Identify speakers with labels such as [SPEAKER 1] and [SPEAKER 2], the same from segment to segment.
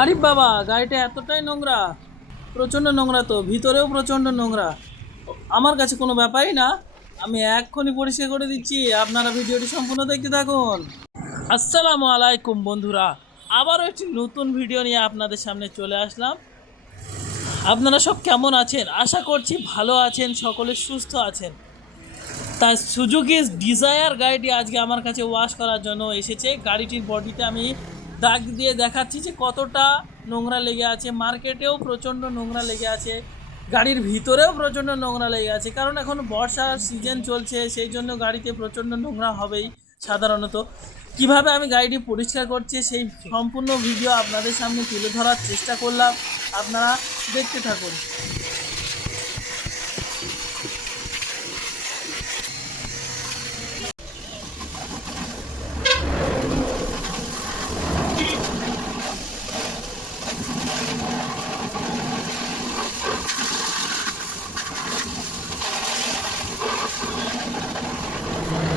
[SPEAKER 1] আরে বাবা, গাড়িটা এতটাই নোংরা। প্রচণ্ড নোংরা তো, ভিতরেও প্রচণ্ড নোংরা। আমার কাছে কোনো ব্যাপারই না। আমি এক্ষুনি পরিষ্কার করে দিচ্ছি, আপনারা ভিডিওটি সম্পূর্ণ দেখতে থাকুন। আসসালামু আলাইকুম বন্ধুরা, আবারও একটি নতুন ভিডিও নিয়ে আপনাদের সামনে চলে আসলাম। আপনারা সব কেমন আছেন? আশা করছি ভালো আছেন, সকলে সুস্থ আছেন। তাই সুজুকি ডিজায়ার গাড়িটি আজকে আমার কাছে ওয়াশ করার জন্য এসেছে। গাড়িটির বডিতে আমি দাগ দিয়ে দেখাচ্ছি যে কতটা নোংরা লেগে আছে। মার্কেটেও প্রচণ্ড নোংরা লেগে আছে। গাড়ির ভিতরেও প্রচণ্ড নোংরা লেগে আছে। কারণ এখন বর্ষার সিজন চলছে, সেই জন্য গাড়িতে প্রচণ্ড নোংরা হবেই সাধারণত। কীভাবে আমি গাড়িটি পরিষ্কার করছি, সেই সম্পূর্ণ ভিডিও আপনাদের সামনে তুলে ধরার চেষ্টা করলাম। আপনারা দেখতে থাকুন।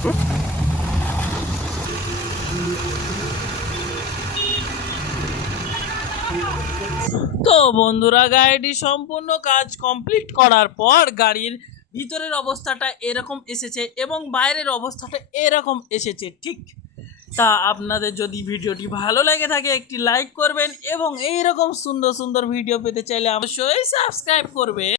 [SPEAKER 1] তো বন্ধুরা, গাড়িটি সম্পূর্ণ কাজ কমপ্লিট করার পর গাড়ির ভিতরের অবস্থাটা এরকম এসেছে এবং বাইরের অবস্থাটা এরকম এসেছে, ঠিক? তা আপনাদের যদি ভিডিওটি ভালো লেগে থাকে, একটি লাইক করবেন এবং এই রকম সুন্দর সুন্দর ভিডিও পেতে চাইলে অবশ্যই সাবস্ক্রাইব করবেন।